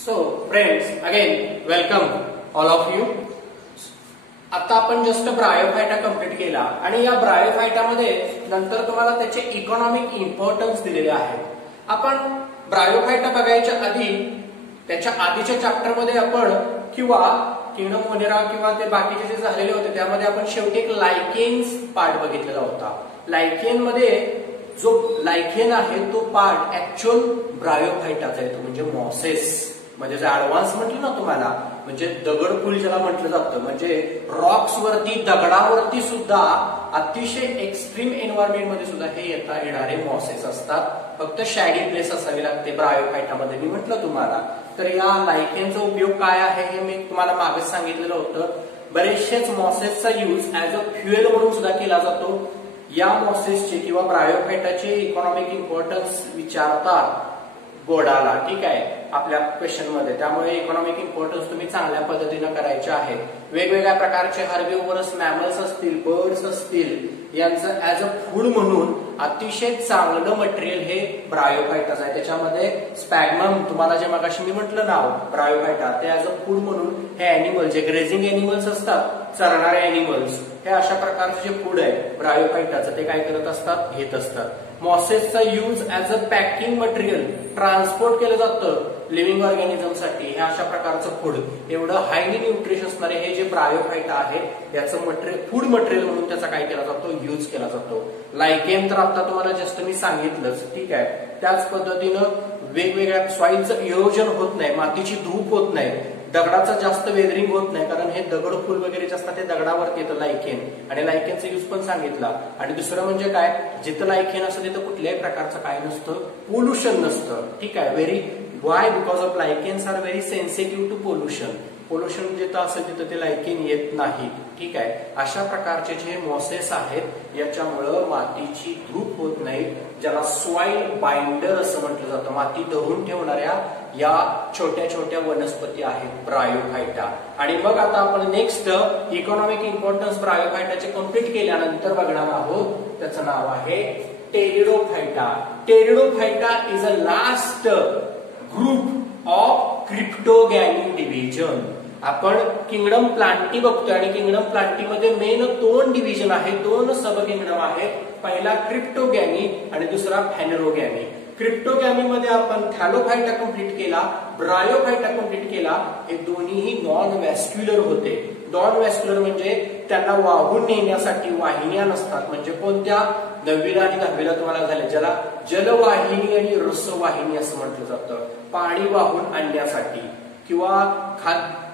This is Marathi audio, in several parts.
So friends, again welcome all of you. आता आपण जस्ट ब्रायोफायटा कंप्लीट केला आणि या ब्रायोफायटामध्ये नंतर तुम्हाला त्याचे इकॉनॉमिक इम्पॉर्टन्स दिलेले आहेत. आपण ब्रायोफायटा बघायच्या आधी त्याच्या आधीच्या चॅप्टर मध्ये आपण किंवा किंगडम मोनेरा किंवा ते बाकीचे जे झालेले होते त्यामध्ये आपण शेवटी एक लायकेन्स पार्ट बघितलेला होता. लायकेन मध्ये जो लायकेन आहे तो पार्ट ऍक्च्युअल ब्रायोफायटाचा येतो, म्हणजे मॉसेस, म्हणजे जे ऍडव्हान्स म्हटलं ना तुम्हाला, म्हणजे दगडफूल ज्याला म्हटलं जातं, म्हणजे रॉक्स वरती दगडावरती सुद्धा अतिशय एक्स्ट्रीम एन्व्हायरमेंट मध्ये सुद्धा हे येणारे मॉसेस असतात. फक्त शॅडी प्लेस असावी लागते ब्रायोफायटामध्ये, मी म्हटलं तुम्हाला. तर या लायकेनचा उपयोग काय आहे हे मी तुम्हाला मागेच सांगितलेलं होतं. बरेचसेच मॉसेसचा यूज ऍज अ फ्युएल म्हणून सुद्धा केला जातो. या मॉसेसचे किंवा ब्रायोफायटाचे इकॉनॉमिक इम्पॉर्टन्स विचारतात बोर्डाला, ठीक आहे, आपल्या क्वेश्चन मध्ये. त्यामुळे इकॉनॉमिक इम्पॉर्टन्स तुम्ही चांगल्या पद्धतीने करायचे आहे. वेगवेगळ्या प्रकारचे हर्बिव्हरस मॅमल्स असतील, बर्ड्स असतील, यांचं ऍज अ फूड म्हणून अतिशय चांगलं मटेरियल हे ब्रायोफायटाच आहे. त्याच्यामध्ये स्पॅग्मम, तुम्हाला जे मगाशी मी म्हटलं नाव ब्रायोफायटा, ते ऍज अ फूड म्हणून हे अॅनिमल जे ग्रेझिंग अॅनिमल्स असतात, चरणारे अॅनिमल्स, हे अशा प्रकारचं जे फूड आहे ब्रायोफायटाचं ते काय करत असतात, घेत असतात. मॉसेसचा use as a packing material, transport केलं जातं लिव्हिंग ऑर्गॅनिझम साठी. हे अशा प्रकारचं फूड, एवढं हायली न्यूट्रिश असणारे हे जे ब्रायोफायटा आहे याचं मटेरियल, फूड मटेरियल म्हणून त्याचा काय केला जातो, यूज केला जातो. लायकेन तर आता तुम्हाला जस्ट मी सांगितलंच, ठीक आहे. त्याच पद्धतीनं वेगवेगळ्या सॉइलचं इरोजन होत नाही, मातीची धूप होत नाही, दगडाचं जास्त वेदरिंग होत नाही, कारण हे दगड फुल वगैरे जे असतात ते दगडावरती येतं लायकेन, आणि लायकेनचा यूज पण सांगितला. आणि दुसरं म्हणजे काय, जिथं लायकेन असतं तिथं कुठल्याही प्रकारचं काय नसतं, पोल्युशन नसतं, ठीक आहे. Very why, because of lichens are very sensitive to pollution. Pollution जिथं असेल तिथं ते लायकेन येत नाही, ठीक आहे. अशा प्रकारचे जे मॉसेस आहेत याच्यामुळं मातीची धूप होत नाही, ज्याला सॉइल बाइंडर असं म्हटलं जातं. माती धरून ठेवणाऱ्या या छोट्या छोट्या वनस्पती आहेत ब्रायोफायटा. आणि मग आता आपण नेक्स्ट इकॉनॉमिक इम्पॉर्टन्स ब्रायोफायटाचे कंप्लीट केल्यानंतर बघणार आहोत. त्याचं नाव आहे pteridophyta. Pteridophyta is a last group of cryptogamae division. आपण किंगडम प्लांटी बघतोय आणि किंगडम प्लांटी मध्ये मेन दोन डिव्हिजन आहेत, दोन सब किंगडम आहेत. पहिला क्रिप्टोगॅमी आणि दुसरा फॅनेरोगॅमी. क्रिप्टोगॅमी मध्ये आपण थॅलोफायटा कंप्लीट केला, ब्रायोफायटा कंप्लीट केला. हे दोन्हीही नॉन व्हॅस्क्युलर होते. नॉन व्हॅस्क्युलर म्हणजे त्यांना वाहून नेण्यासाठी वाहिन्या नसतात. म्हणजे कोणत्या, 9वी आणि 10वी तुम्हाला झाले, ज्याला जलवाहिनी आणि रसवाहिनी असं म्हटलं जातं. पाणी वाहून आणण्यासाठी किंवा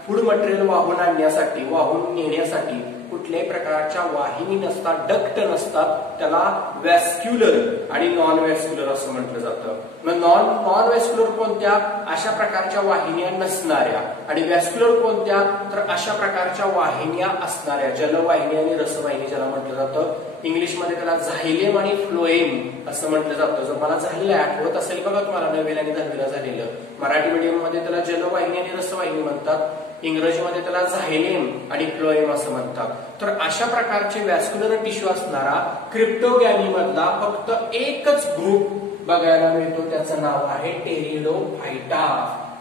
फूड मटेरियल वाहून आणण्यासाठी, वाहून नेण्यासाठी कुठल्याही प्रकारच्या वाहिनी नसतात, डक्ट नसतात. त्याला व्हॅस्क्युलर आणि नॉन व्हॅस्क्युलर असं म्हटलं जातं. मग नॉन व्हॅस्क्युलर कोणत्या, अशा प्रकारच्या वाहिन्या नसणाऱ्या, आणि व्हॅस्क्युलर कोणत्या, तर अशा प्रकारच्या वाहिन्या असणाऱ्या, जलवाहिनी आणि रसवाहिनी ज्याला म्हटलं जातं. इंग्लिशमध्ये त्याला झायलेम आणि फ्लोएम असं म्हटलं जातं. जर मला झालेलं आठवत असेल बघा तुम्हाला 9वी आणि 10वी झालेलं. मराठी मीडियम मध्ये त्याला जलवाहिनी आणि रसवाहिनी म्हणतात, इंग्रजीमध्ये त्याला झायलेम आणि फ्लोएम असं म्हणतात. तर अशा प्रकारचे व्हॅस्क्युलर टिश्यू असणारा क्रिप्टोगॅमी मधला फक्त एकच ग्रुप बघायला मिळतो, त्याचं नाव आहे टेरिडोफायटा.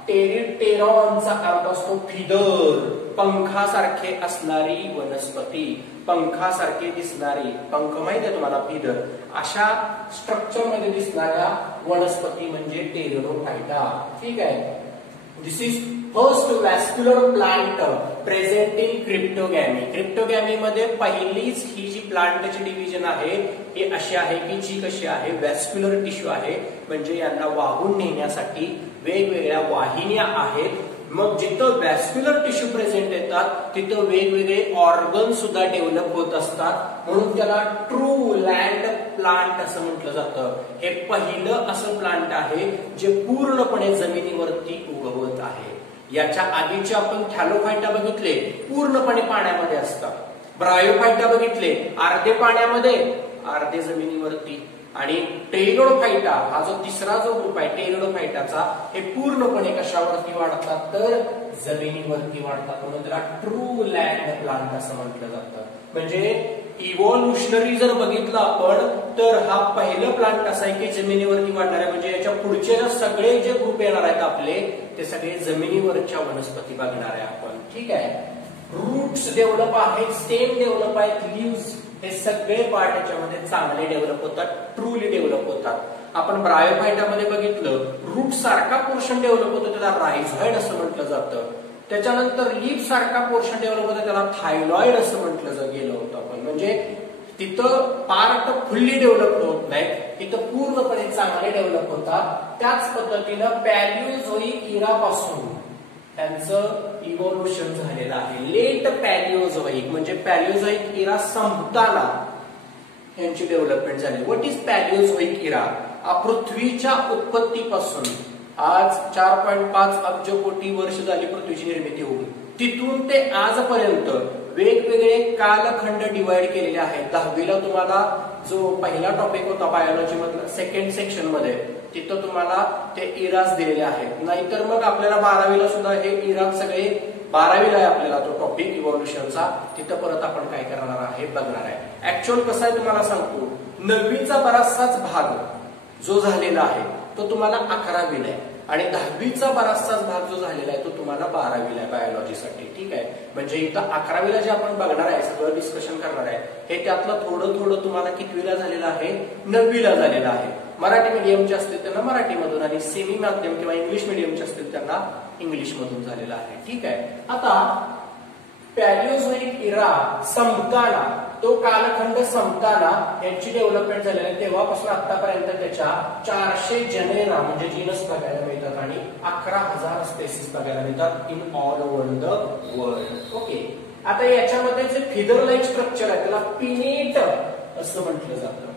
टेरॉनचा अर्थ असतो फिदर, पंखासारखे असणारी वनस्पती, पंखासारखे दिसणारी, पंख माहिती आहे तुम्हाला, फिदर, अशा स्ट्रक्चर मध्ये दिसणाऱ्या वनस्पती म्हणजे टेरिडोफायटा, ठीक आहे. This is first vascular plant present in cryptogamae. Cryptogamae मध्ये पहिलीच ही जी प्लांटची डिव्हिजन आहे ही अशी आहे की जी कशी आहे, व्हॅस्क्युलर टिश्यू आहे, म्हणजे यांना वाहून नेण्यासाठी वेगवेगळ्या वाहिन्या आहेत. मग जिथं व्हॅस्क्युलर टिश्यू प्रेझेंट येतात तिथं वेगवेगळे ऑर्गन सुद्धा डेव्हलप होत असतात, म्हणून त्याला ट्रू लँड प्लांट असं म्हटलं जातं. हे पहिलं असं प्लांट आहे जे पूर्णपणे जमिनीवरती उगवत आहे. याच्या आधीचे आपण थॅलोफायटा बघितले, पूर्णपणे पाण्यामध्ये असतात. ब्रायोफायटा बघितले, अर्धे पाण्यामध्ये अर्धे जमिनीवरती. आणि टेरिडोफायटा हा जो तिसरा जो ग्रुप आहे टेरिडोफायटाचा, हे पूर्णपणे कशावरती वाढतात, तर जमिनीवरती वाढतात, म्हणून त्याला ट्रू लँड प्लांट असं म्हटलं जातं. म्हणजे इव्होल्युशनरी जर बघितलं आपण तर हा पहिलं प्लांट असा आहे की जमिनीवरती वाढणार आहे, म्हणजे याच्या पुढचे सगळे जे ग्रुप येणार आहेत आपले ते सगळे जमिनीवरच्या वनस्पती बघणार आहे आपण. ठीक आहे. रूट्स डेव्हलप आहेत, स्टेम डेव्हलप आहेत, लिव्स हे सगळे पार्ट याच्यामध्ये चांगले डेव्हलप होतात, ट्रूली डेव्हलप होतात. आपण ब्रायोफायटामध्ये बघितलं रूट सारखा पोर्शन डेव्हलप होतो त्याला रायझॉइड असं म्हटलं जातं. त्याच्यानंतर लीफ सारखा पोर्शन डेव्हलप होतं त्याला थायलॉइड असं म्हटलं गेलं होतं आपण. म्हणजे तिथं पार्ट फुल्ली डेव्हलप होत नाही, तिथं पूर्णपणे चांगले डेव्हलप होतात. त्याच पद्धतीनं पॅलिओझोइक इरा पासून त्यांचं इव्होल्युशन झालेलं आहे. लेट पॅलिओझोइक म्हणजे पॅलिओझोइक इरा संपताना यांची डेव्हलपमेंट झाली. व्हॉट इज पॅलिओझोइक इरा? पृथ्वीच्या उत्पत्तीपासून आज 4.5 अब्ज कोटी वर्ष झाली पृथ्वीची निर्मिती होऊन, तिथून ते आजपर्यंत वेगवेगळे कालखंड डिवाइड केलेले आहेत. 10वीला तुम्हाला जो पहिला टॉपिक होता बायोलॉजी मधला सेकंड सेक्शन मध्ये तिथं तुम्हाला ते इराज दिलेले आहेत. नाहीतर मग आपल्याला 12वीला सुद्धा हे इराज सगळे 12वीला आहे आपल्याला तो टॉपिक इव्होल्युशनचा, तिथं परत आपण काय करणार आहे बघणार आहे. ऍक्च्युअल कसं आहे तुम्हाला सांगतो, 9वीचा बराचसाच भाग जो झालेला आहे तो तुम्हाला 11वीला आहे आणि 10वीचा बराचसाच भाग जो झालेला आहे तो तुम्हाला 12वीला आहे बायोलॉजीसाठी. ठीक आहे. म्हणजे इथं 11वीला जे आपण बघणार आहे सगळं डिस्कशन करणार आहे हे त्यातलं थोडं थोडं तुम्हाला कितवीला झालेलं आहे? 9वीला झालेलं आहे. मराठी मीडियमचे असतील त्यांना मराठीमधून आणि सेमी माध्यम किंवा इंग्लिश मीडियमचे असतील त्यांना इंग्लिश मधून झालेलं आहे. ठीक आहे. आता पॅलिओझोइक इरा संपताना, तो कालखंड संपताना यांची डेव्हलपमेंट झालेली आहे. तेव्हापासून आतापर्यंत त्याच्या 400 जनेरा म्हणजे जीनस बघायला मिळतात आणि 11,000 स्पेसिस बघायला मिळतात in all over the world. Okay. आता याच्यामध्ये जे फिदर लाईक स्ट्रक्चर आहे त्याला पिनेट असं म्हटलं जातं.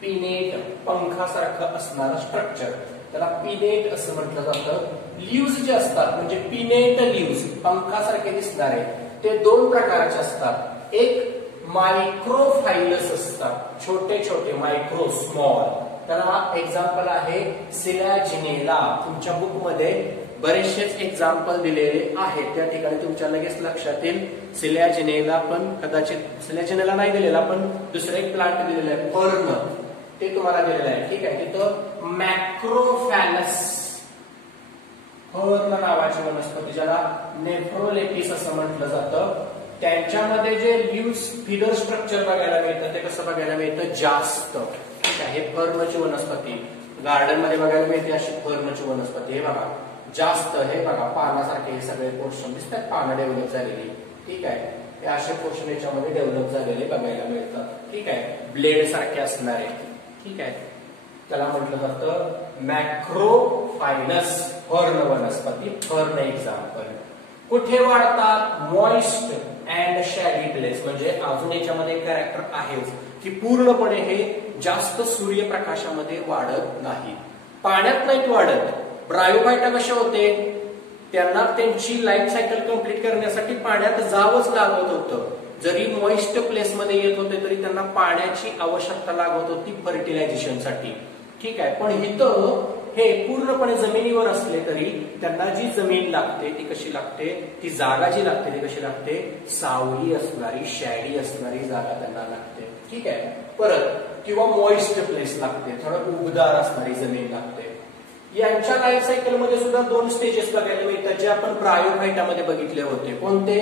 पिनेट पंखासारखं असणारं स्ट्रक्चर त्याला पिनेट असं म्हटलं जातं. लिव्स जे असतात म्हणजे पिनेट लिव्स पंखासारखे दिसणारे ते 2 प्रकारचे असतात. एक मायक्रोफायलस असतात, छोटे छोटे मायक्रो स्मॉल. त्याला एक्झाम्पल आहे सिलॅजिनेला. तुमच्या बुक मध्ये बरेचसेच एक्झाम्पल दिलेले आहेत, त्या ठिकाणी तुमच्या लगेच लक्षात येईल. सिलॅजिनेला पण कदाचित सिलॅजिनेला नाही दिलेला पण दुसरं एक प्लांट दिलेलं आहे फर्न, ते तुम्हाला दिलेलं आहे. ठीक आहे. तिथं मॅक्रोफॅलस फर्न नावाची वनस्पती ज्याला नेफ्रोलेपिस असं म्हटलं जातं, त्यांच्यामध्ये जे लिव्स फिदर स्ट्रक्चर बघायला मिळतं ते कसं बघायला मिळतं? जास्त. ठीक आहे. हे फर्नची वनस्पती गार्डन मध्ये बघायला मिळते अशी फर्नची वनस्पती. हे बघा जास्त, हे बघा पानासारखे हे सगळे पोर्शन दिसतात, पानं डेव्हलप झालेली. ठीक आहे. हे असे पोर्शन याच्यामध्ये डेव्हलप झालेले बघायला मिळतात. ठीक आहे. ब्लेड सारखे असणारे. ठीक आहे. त्याला म्हटलं जातं मॅक्रोफायलस फर्न वनस्पती. Fern example. कुठे वाढतात? Moist and shady place. म्हणजे अजून याच्यामध्ये एक कॅरेक्टर आहेच की पूर्णपणे हे जास्त सूर्यप्रकाशामध्ये वाढत नाही, पाण्यात नाहीत वाढत. ब्रायोफायटा कसे होते? त्यांना त्यांची लाईफ सायकल कंप्लीट करण्यासाठी पाण्यात जावंच लागत होतं. जरी मॉइस्ट प्लेस मध्ये येत होते तरी त्यांना पाण्याची आवश्यकता लागत होती फर्टिलायझेशनसाठी. ठीक आहे. पण इथं हे पूर्णपणे जमिनीवर असले तरी त्यांना जी जमीन लागते ती कशी लागते? ती जागा जी लागते ती कशी लागते? सावली असणारी, शॅडी असणारी जागा त्यांना लागते. ठीक आहे. परत किंवा मॉइस्ट प्लेस लागते, थोडं उबदार असणारी जमीन लागते. यांच्या लाईफ सायकल मध्ये सुद्धा 2 स्टेजेस बघायला मिळतात जे आपण ब्रायोफायटामध्ये बघितले होते. कोणते?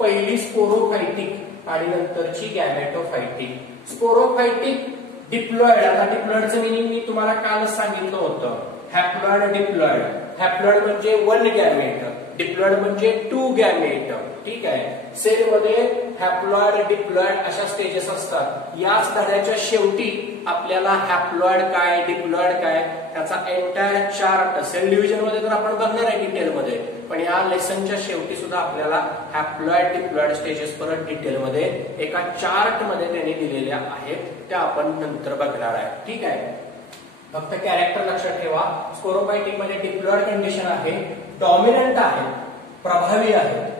पहिली स्पोरोफायटिक आणि नंतरची गॅमेटोफायटिक. स्पोरोफायटिक डिप्लॉइड. आता डिप्लॉइडचं मिनिंग मी तुम्हाला कालच सांगितलं होतं. Haploid, diploid. हॅप्लॉइड म्हणजे 1 गॅमेट, डिप्लॉइड म्हणजे 2 गॅमेट. ठीक आहे. सेल मध्ये हॅप्लॉइड, डिप्लॉइड अशा स्टेजेस असतात. याच धड्याच्या शेवटी आपल्याला हॅप्लॉइड काय, डिप्लॉइड काय त्याचा एंटायर चार्ट सेल डिव्हिजन मध्ये तर आपण बघणार आहे डिटेल मध्ये, पण या लेसनच्या शेवटी सुद्धा आपल्याला हॅप्लॉइड, डिप्लॉइड स्टेजेस परत डिटेल मध्ये एका चार्ट मध्ये त्यांनी दिलेल्या आहेत, त्या आपण नंतर बघणार आहे. ठीक आहे. फक्त कॅरेक्टर लक्षात ठेवा. स्पोरोफायटिक मध्ये डिप्लॉइड कंडिशन आहे, डॉमिनंट आहे, प्रभावी आहे,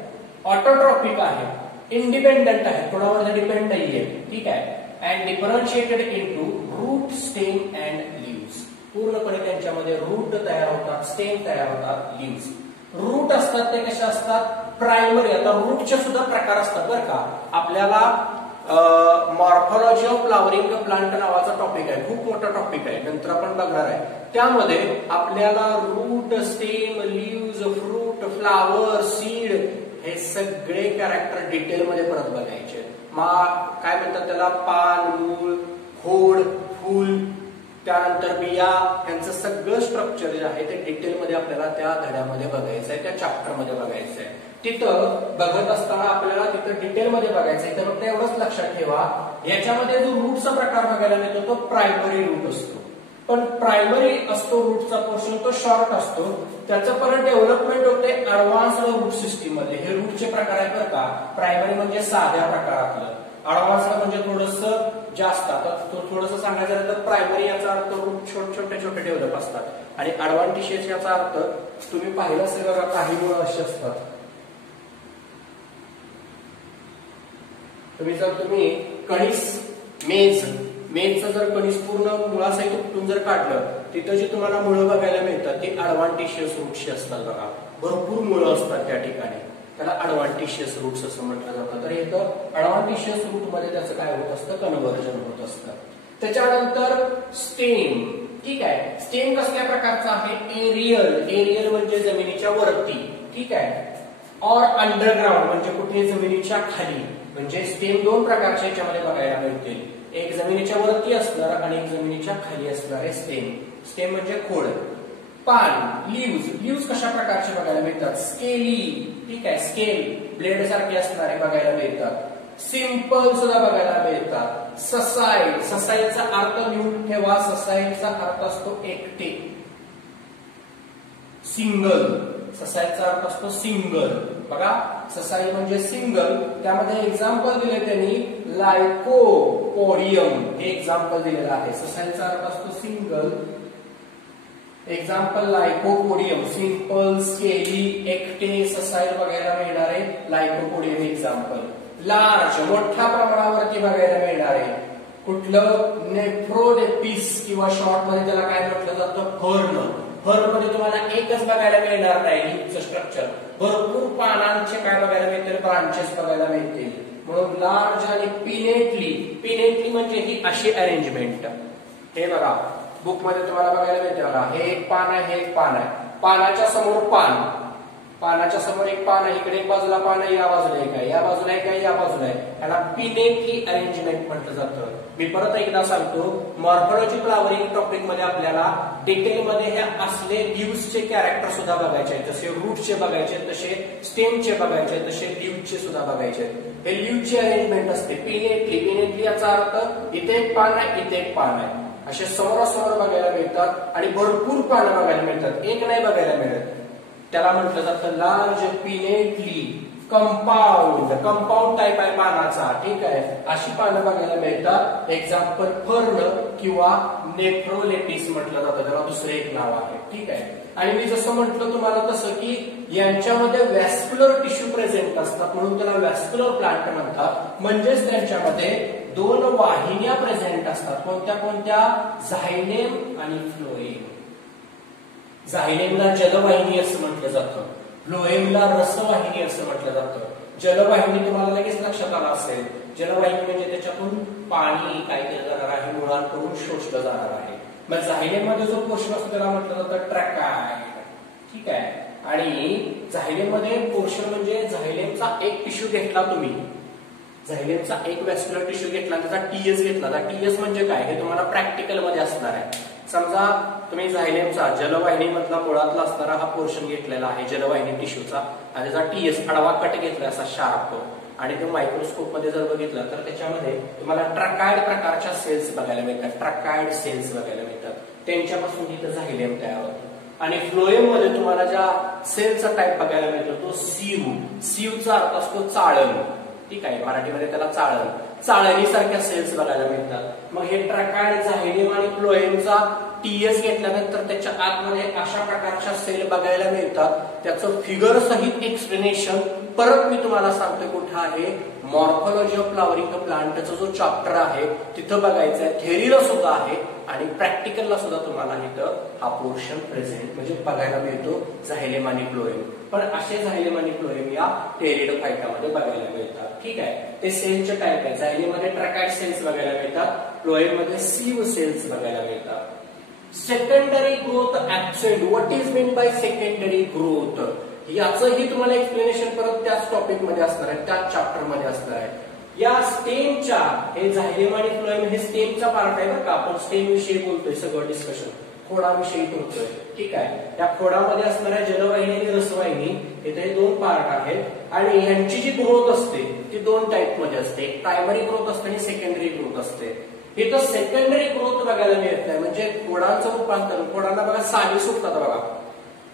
ऑटोट्रॉपिक आहे, इंडिपेंडंट आहे, कोणावर डिपेंड नाहीये. ठीक आहे. And differentiated into root, stem and leaves. पूर्णपणे त्यांच्यामध्ये रूट तयार होतात, स्टेम तयार होतात, लिव्स. रूट असतात ते कशा असतात? प्रायमरी. आता रूटचे सुद्धा प्रकार असतात बरं का. आपल्याला मॉर्फॉलॉजी ऑफ फ्लावरिंग प्लांट नावाचा टॉपिक आहे, खूप मोठा टॉपिक आहे, नंतर आपण बघणार आहे. त्यामध्ये आपल्याला root, stem, leaves, fruit, flower, seed हे सगळे कॅरेक्टर डिटेलमध्ये परत बघायचे. काय म्हणतात त्याला, पान, मूळ, खोड, फूल, त्यानंतर बिया, यांचं सगळं स्ट्रक्चर जे आहे ते डिटेलमध्ये आपल्याला त्या धड्यामध्ये बघायचं आहे, त्या चॅप्टरमध्ये बघायचं आहे. तिथं बघत असताना आपल्याला तिथं डिटेलमध्ये बघायचं आहे. तर फक्त एवढंच लक्षात ठेवा, याच्यामध्ये जो रूटचा प्रकार बघायला मिळतो तो प्रायमरी रूट असतो. पण प्रायमरी असतो रूटचा पोर्शन, तो शॉर्ट असतो. त्याचं परत डेव्हलपमेंट होते ऍडव्हान्स रूट सिस्टीम मध्ये. हे रूटचे प्रकार आहेत बरं का. प्रायमरी म्हणजे साध्या प्रकारातलं, ऍडव्हान्स म्हणजे थोडस जास्त. आता थोडस सांगायचं झालं तर प्रायमरी याचा अर्थ रूट छोटे छोटे डेव्हलप असतात आणि ऍडव्हान्टेजेस याचा अर्थ तुम्ही पाहिलं असेल बघा, काही मुळे अशी असतात. तुम्ही कणीस, मेजचं जर कणीस पूर्ण मुळासहित उपटून जर काढलं, तिथं जी तुम्हाला मुळं बघायला मिळतात ती ऍडव्हान्टेशियस रूटची असतात बघा. भरपूर मुळं असतात त्या ठिकाणी, त्याला ऍडव्हान्टेशियस रूट्स असं म्हटलं जातं. तर इथं ऍडव्हान्टेशियस रूट मध्ये त्याचं काय होत असतं, कन्व्हर्जन होत असतं. त्याच्यानंतर स्टेम. ठीक आहे, स्टेम कसल्या प्रकारचा आहे, एरियल म्हणजे जमिनीच्या वरती. ठीक आहे, और अंडरग्राउंड म्हणजे कुठे, जमिनीच्या खाली. म्हणजे स्टेम दोन प्रकारच्या याच्यामध्ये बघायला मिळतील, एक जमिनीच्या वरती असणार आणि एक जमिनीच्या खाली असणारे स्टेम म्हणजे खोड. पान, लीव्ज कशा प्रकारचे बघायला मिळतात, स्केली. ठीक आहे, स्केल ब्लेड सारखे असणारे बघायला मिळतात. सिंपल सुद्धा बघायला मिळतात. ससाईलचा अर्थ लिहून ठेवा, ससाईलचा अर्थ असतो एकटे. सिंगल, ससाईलचा अर्थ असतो सिंगल. बघा, ससाई म्हणजे सिंगल. त्यामध्ये एक्झाम्पल दिले त्यांनी, लायकोपोडियम हे एक्झाम्पल दिलेलं आहे. ससाईलचा अर्थ असतो single. Example lycopodium, simple, scaly, एकटे, ससाईल बघायला मिळणारे लायकोपोडियम एक्झाम्पल. लार्ज, मोठ्या प्रमाणावरती बघायला मिळणारे कुठलं, नेफ्रोलेपिस किंवा शॉर्ट मध्ये त्याला काय म्हटलं जातं, फर्न मध्ये तुम्हाला एकच बघायला मिळणार नाही लीव्हचं स्ट्रक्चर, भरपूर पानांचे काय बघायला मिळतील, ब्रांचेस बघायला मिळतील. म्हणून लार्ज आणि पिनेटली म्हणजे ही अशी अरेंजमेंट. हे बघा बुक मध्ये तुम्हाला बघायला मिळते बघा, हे एक पान आहे, हे एक पान आहे, पानाच्या समोर पानाच्या समोर एक पान आहे, इकडे एक बाजूला पान आहे, या बाजूला एक आहे, या बाजूला एक आहे, या बाजूला आहे. याला पिनेटली अरेंजमेंट म्हटलं जातं. मी परत एकदा सांगतो, मॉर्फॉलॉजी फ्लावरिंग टॉपिक मध्ये आपल्याला डिटेलमध्ये हे असले लीव्हचे कॅरेक्टर सुद्धा बघायचे आहेत, जसे रूटचे बघायचे, तसे स्टेमचे बघायचे, तसे लीव्हचे सुद्धा बघायचे. हे लीव्हची अरेंजमेंट असते. पिनेटली याचा अर्थ इथे एक पान आहे, इथे एक पान आहे, असे समोरासमोर बघायला मिळतात आणि भरपूर पानं बघायला मिळतात, एक नाही बघायला मिळत. त्याला म्हटलं जातं लार्ज पिनेटली. कंपाऊंड टाईप आहे पानाचा. ठीक आहे, अशी पानं बघायला मिळतात. एक्झाम्पल फर्न किंवा नेफ्रोलेपिस म्हटलं जातं, त्याला दुसरे एक नाव आहे. ठीक आहे, आणि मी जसं म्हटलं तुम्हाला तसं की यांच्यामध्ये व्हॅस्क्युलर टिश्यू प्रेझेंट असतात, म्हणून त्याला व्हॅस्क्युलर प्लांट म्हणतात. म्हणजेच त्यांच्यामध्ये दोन वाहिन्या प्रेझेंट असतात. कोणत्या, झायलेम आणि फ्लोएम. झायलेमला जलवाहिनी असं म्हटलं जातं, फ्लोएमला रसवाहिनी असं म्हटलं जातं. जलवाहिनी तुम्हाला लगेच लक्षात आला असेल, जलवाहिनी म्हणजे त्याच्यातून पाणी काय केलं जाणार आहे, मुळांकडून शोषलं जाणार आहे. मग झायलेम मध्ये जो पोर्शन असतो त्याला म्हटलं जातं ट्रॅकाइड. ठीक आहे, आणि झायलेम मध्ये पोर्शन म्हणजे झायलेमचा एक टिश्यू घेतला तुम्ही, झायलेमचा एक व्हॅस्क्युलर टिश्यू घेतला, त्याचा टीएस घेतला. टीएस म्हणजे काय हे तुम्हाला प्रॅक्टिकल मध्ये असणार आहे. समजा तुम्ही झायलेमचा जलवाहिनी मधला मुळातला असणारा हा पोर्शन घेतलेला आहे जलवाहिनी टिश्यूचा, आणि त्याचा टीएस आडवा कट घेतला असा शार्प, आणि तो मायक्रोस्कोप मध्ये जर बघितलं तर त्याच्यामध्ये तुम्हाला ट्रॅकाइड प्रकारच्या सेल्स बघायला मिळतात. ट्रॅकाइड सेल्स बघायला मिळतात, त्यांच्यापासून इथं झायलेम तयार होतो. आणि फ्लोएम मध्ये तुम्हाला ज्या सेलचा टाईप बघायला मिळतो तो सीवचा अर्थ असतो चाळण. ठीक आहे, मराठीमध्ये त्याला चाळणीसारख्या सेल्स बघायला मिळतात. मग हे ट्रॅकाइड, झायलेम आणि फ्लोएमचा टीएस घेतल्यानंतर त्याच्या आतमध्ये अशा प्रकारच्या सेल बघायला मिळतात. त्याचं फिगर सहित एक्सप्लेनेशन परत मी तुम्हाला सांगतोय कुठं आहे, मॉर्फॉलॉजी ऑफ फ्लावरिंग प्लांटचा जो चॅप्टर आहे तिथं बघायचं आहे. थेअरीला सुद्धा आहे, आणि प्रॅक्टिकलला सुद्धा तुम्हाला इथं हा पोर्शन प्रेझेंट म्हणजे बघायला मिळतो झायलेम आणि फ्लोएम. पण असे झायलेम आणि फ्लोएम या टेरिडोफायटामध्ये बघायला मिळतात. ठीक आहे, ते सेलचे टाईप आहे. झायलेमध्ये ट्रॅकॅड सेल्स बघायला मिळतात, फ्लोएम मध्ये सीव सेल्स बघायला मिळतात. Secondary growth absent. What is mean bye secondary growth? याचंही तुम्हाला एक्सप्लेनेशन परत त्याच टॉपिक मध्ये असणार आहे, त्याच चॅप्टर मध्ये असणार आहे. या स्टेमच्या, हे झायलेम आणि फ्लोएम हे स्टेमचा पार्ट आहे बरं का. आपण स्टेम विषयी बोलतोय, सगळं डिस्कशन खोडाविषयी करतोय. ठीक आहे, त्या खोडामध्ये असणाऱ्या जलवाहिनी आणि रसवाहिनी इथे हे दोन पार्ट आहेत आणि यांची जी ग्रोथ असते ती दोन टाईप मध्ये असते. प्रायमरी ग्रोथ असते आणि सेकंडरी ग्रोथ असते. इथं सेकंडरी ग्रोथ बघायला मिळत नाही, म्हणजे खोडांचं रूपांतर. खोडांना बघा साली सुटतात बघा,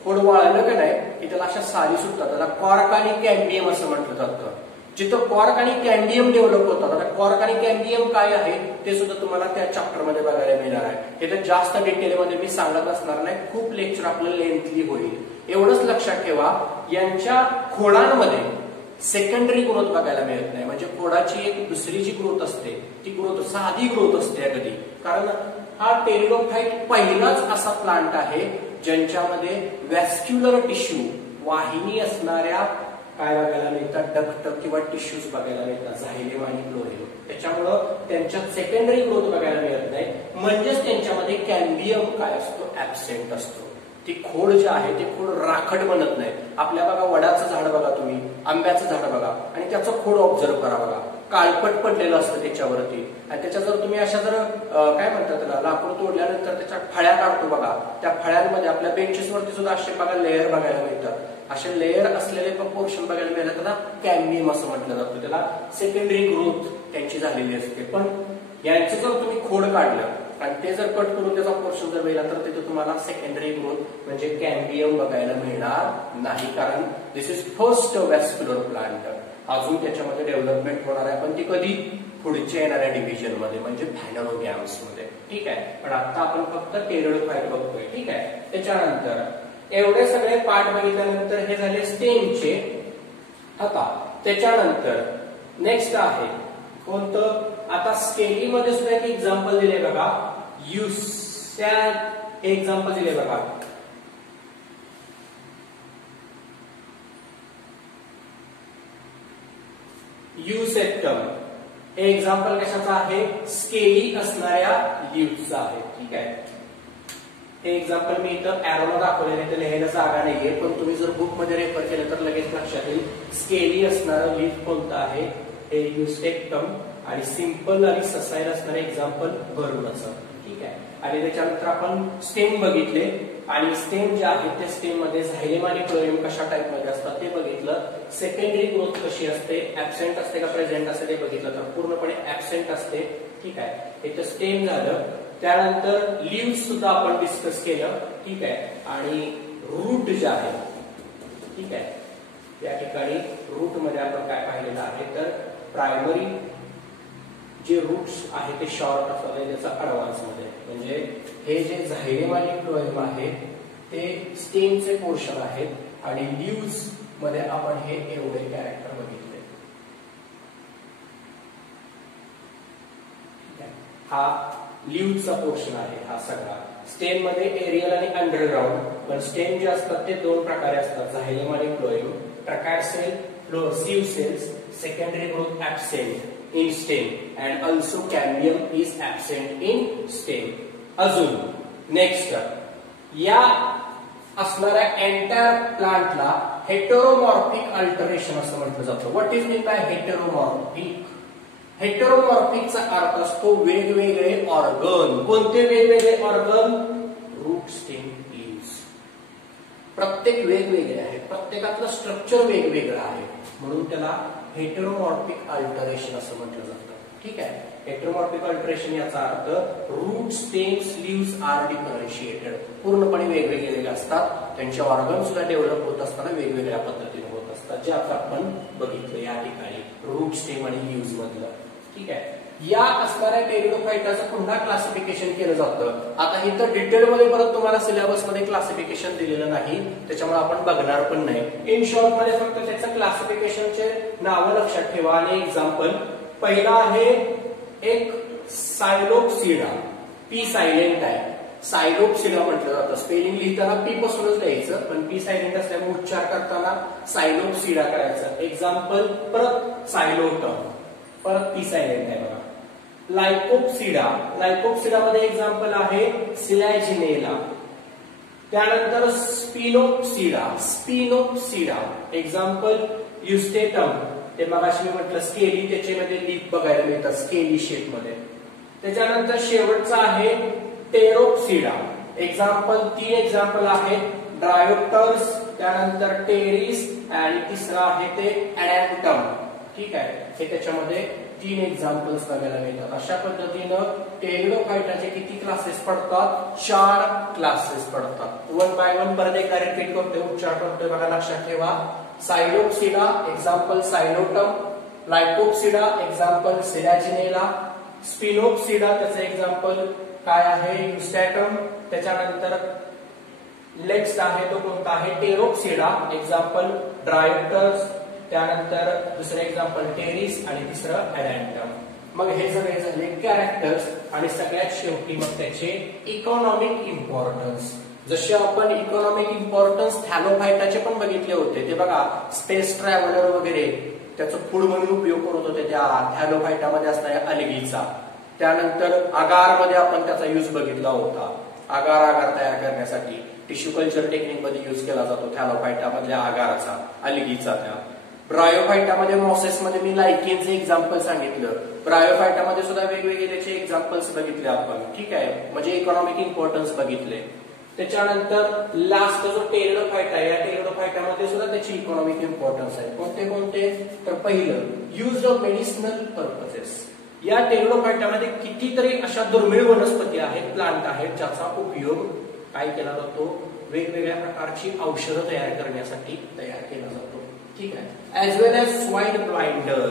खोड वाळलं का नाही की त्याला अशा साली सुटतात. त्याला कॉर्क आणि कॅम्बियम असं म्हटलं जातं. जिथं कॉर्क आणि कॅम्बियम डेव्हलप होतात. आता कॉर्क आणि कॅम्बियम काय आहे ते सुद्धा तुम्हाला त्या चॅप्टर मध्ये बघायला मिळणार आहे. हे जास्त डिटेलमध्ये मी सांगत असणार नाही, खूप लेक्चर आपलं लेंथली होईल. एवढंच लक्षात ठेवा, यांच्या खोडांमध्ये सेकंडरी ग्रोथ बघायला मिळत नाही. म्हणजे खोडाची एक दुसरी जी ग्रोथ असते ती ग्रोथ साधी ग्रोथ असते अगदी. कारण हा टेरिडोफाइट पहिलाच असा प्लांट आहे ज्यांच्यामध्ये व्हॅस्क्युलर टिश्यू, वाहिनी असणाऱ्या काय बघायला मिळतात, डक्ट किंवा टिश्यूज बघायला मिळतात, झायलेम आणि फ्लोएम. त्याच्यामुळं त्यांच्यात सेकंडरी ग्रोथ बघायला मिळत नाही. म्हणजेच त्यांच्यामध्ये कॅम्बियम काय असतो, ऍबसेंट असतो. ती खोड जे आहे ते खोड राखट बनत नाही. आपल्या बघा वडाचं झाड बघा तुम्ही, आंब्याचं झाड बघा आणि त्याचं खोड ऑब्झर्व करा बघा, काळपट पडलेलं असतं त्याच्यावरती. आणि त्याच्या जर तुम्ही अशा जर काय म्हणतात त्याला, लाकूड तोडल्यानंतर त्याच्या फळ्या काढतो बघा, त्या फळ्यांमध्ये आपल्या बेंचेस वरती सुद्धा असे बघा लेअर बघायला मिळतात. असे लेअर असलेले पोर्शन बघायला मिळालं त्याला कॅम्बियम असं म्हटलं जातं. त्याला सेकंडरी ग्रोथ त्यांची झालेली असते. पण यांचं जर तुम्ही खोड काढलं आणि ते जर कट करून त्याचा पोर्शन जर मिळाला तर तिथे तुम्हाला सेकंडरी ग्रोथ म्हणजे कॅम्बियम बघायला मिळणार नाही. कारण दिस इज फर्स्ट व्हॅस्क्युलर प्लांट. अजून त्याच्यामध्ये डेव्हलपमेंट होणार आहे, पण ती कधी, पुढच्या येणाऱ्या डिव्हिजन मध्ये म्हणजे फॅनोगॅम्स मध्ये. ठीक आहे, पण आता आपण फक्त टेरिडोफाइट बघतोय. ठीक आहे, त्याच्यानंतर एवढे सगळे पार्ट बघितल्यानंतर हे झाले स्टेमचे. आता त्याच्यानंतर नेक्स्ट आहे कोणतं, आता स्केली मध्ये सुद्धा एक एक्झाम्पल दिले बघा, युसॅन हे एक्झाम्पल दिले बघा. युसेप्टम हे एक्झाम्पल कशाचं आहे, स्केली असणाऱ्या लीव्हचं आहे. ठीक आहे, हे एक्झाम्पल मी इथं एरोला दाखवलेलं आहे, लिहायला जागा नाहीये, पण तुम्ही जर बुक मध्ये रेफर केलं तर लगेच लक्षात येईल. स्केली असणारं लीफ कोणतं आहे, हे युसेप्टम. आणि सिंपल आणि ससाईल असणारे एक्झाम्पल बर्नचं. ठीक आहे, आणि त्याच्यानंतर आपण स्टेम बघितले आणि स्टेम जे आहे त्या स्टेम मध्ये झायलेम आणि फ्लोएम कशा टाइप मध्ये असतात ते बघितलं. सेकंडरी ग्रोथ कशी असते, ऍबसेंट असते का प्रेझेंट असते ते बघितलं, तर पूर्णपणे ऍबसेंट असते. ठीक आहे, इथं स्टेम झालं. त्यानंतर लीव्स सुद्धा आपण डिस्कस केलं. ठीक आहे, आणि रूट जे आहे, ठीक आहे, या ठिकाणी रूट मध्ये आपण काय पाहिलेलं आहे तर प्रायमरी जे रूट्स आहे ते शॉर्ट असतात त्याचा ऍडव्हान्स मध्ये. म्हणजे हे जे झायलेम आणि फ्लोएम आहे ते स्टेमचे पोर्शन आहेत आणि लीव्स मध्ये आपण हे एवढे कॅरेक्टर बघितले. हा लीव्हचा पोर्शन आहे हा सगळा. स्टेम मध्ये एरियल आणि अंडरग्राउंड. पण स्टेम जे असतात ते दोन प्रकारे असतात, झायलेम आणि phloem. Tracheid cell, sieve cells, secondary growth absent in stem and also cambium is absent in stem. अजून नेक्स्ट, या असणाऱ्या एंटायर प्लांटला हेटेरोमॉर्फिक अल्टरेशन असं म्हटलं जातं. What is mean by heteromorphic? हेटेरोमॉर्फिकचा अर्थ असतो वेगवेगळे ऑर्गन. कोणते वेगवेगळे ऑर्गन? Route, stem, leaves. प्रत्येक वेगवेगळे आहे, प्रत्येकातलं स्ट्रक्चर वेगवेगळं आहे, म्हणून त्याला हेटेरोमॉर्फिक अल्टरेशन असं म्हटलं जातं. ठीक आहे, हेटेरोमॉर्फिक अल्टरेशन याचा अर्थ root, stems, leaves are differentiated. पूर्णपणे वेगवेगळे असतात, त्यांचे ऑर्गन सुद्धा डेव्हलप होत असताना वेगवेगळ्या पद्धतीने होत असतात, जे आता आपण बघितलं या ठिकाणी रूट, स्टेम आणि लीव्स मधलं. ठीक आहे, या असणाऱ्या टेरिडोफाइटाचं पुन्हा क्लासिफिकेशन केलं जातं. आता इथं डिटेलमध्ये परत तुम्हाला सिलेबस मध्ये क्लासिफिकेशन दिलेलं नाही, त्याच्यामुळे आपण बघणार पण नाही. इन शॉर्ट मध्ये फक्त त्याचं क्लासिफिकेशनचे नावं लक्षात ठेवा आणि एक्झाम्पल. पहिला आहे एक सायलोप्सिडा. पी सायलेंट आहे. सायलोपसिडा म्हटलं जातं. स्पेलिंग लिहिताना पी पासूनच द्यायचं, पण पी सायलेंट असल्यामुळे उच्चार करताना सायलोपसिडा करायचं. एक्झाम्पल परत सायलोटम, परत पी सायलेंट आहे बघा. लायकोपसिडा, लायकोपसिडा मध्ये एक्झाम्पल आहे सिलॅजिनेला. त्यानंतर स्पिनोपसिडा, स्पिनोपसिडा एक्झाम्पल युस्टेटम. ते मगाशी मी म्हटलं स्केली, त्याच्यामध्ये लीफ बघायला मिळतात स्केली शेप मध्ये. त्याच्यानंतर शेवटचा आहे टेरोप्सिडा. एक्झाम्पल 3 एक्झाम्पल आहेत ड्रायोप्टर्स, त्यानंतर टेरिस आणि तिसरा आहे ते अडॅप्टम. ठीक आहे, हे त्याच्यामध्ये 3 एक्झाम्पल्स बघायला मिळतात. अशा पद्धतीनं टेरिडोफायटाचे किती क्लासेस पडतात? 4 क्लासेस पडतात. 1 बाय 1 परत एकदा रिपीट करतोय, उच्चार करतोय बघा, लक्षात ठेवा. सायलोपसिडा एक्झाम्पल सायलोटम, लायकोपसिडा एक्झाम्पल सिलॅजिनेला, स्पिनोपसिडा त्याचं एक्झाम्पल काय आहे? युस्टॅटम. त्याच्यानंतर नेक्स्ट आहे तो कोणता आहे? टेरोप्सिडा एक्झाम्पल ड्रायोप्टर्स, त्यानंतर दुसरं एक्झाम्पल टेरिस आणि तिसरं अडॅप्टम. मग हे सगळे झाले कॅरेक्टर्स आणि सगळ्यात शेवटी मग त्याचे इकॉनॉमिक इम्पॉर्टन्स. जसे आपण इकॉनॉमिक इम्पॉर्टन्स थॅलोफायटाचे पण बघितले होते, ते बघा स्पेस ट्रॅव्हलर वगैरे त्याचा फूड म्हणून उपयोग करत होते त्या थॅलोफायटामध्ये असणाऱ्या अलगीचा. त्यानंतर आगार मध्ये आपण त्याचा यूज बघितला होता. आगार तयार करण्यासाठी टिश्यू कल्चर टेक्निक मध्ये यूज केला जातो थॅलोफायटा मधल्या आगाराचा, अलगीचा. त्या ब्रायोफायटामध्ये मॉसेस मध्ये मी लायकेनचे एक्झाम्पल सांगितलं. ब्रायोफायटामध्ये सुद्धा वेगवेगळे त्याचे एक्झाम्पल्स बघितले आपण. ठीक आहे, म्हणजे इकॉनॉमिक इम्पॉर्टन्स बघितले. त्याच्यानंतर लास्ट जो टेरिडोफायटा आहे, या टेरिडोफायटामध्ये सुद्धा त्याची इकॉनॉमिक इम्पॉर्टन्स आहे. कोणते कोणते? तर पहिलं यूज ऑफ मेडिसिनल पर्पजेस. या टेरिडोफायटामध्ये कितीतरी अशा दुर्मिळ वनस्पती आहेत, प्लांट आहेत, ज्याचा उपयोग काय केला जातो? वेगवेगळ्या प्रकारची औषधं तयार करण्यासाठी तयार केला जातो. ठीक आहे. ऍज वेल एज सॉइल ब्लाइंडर.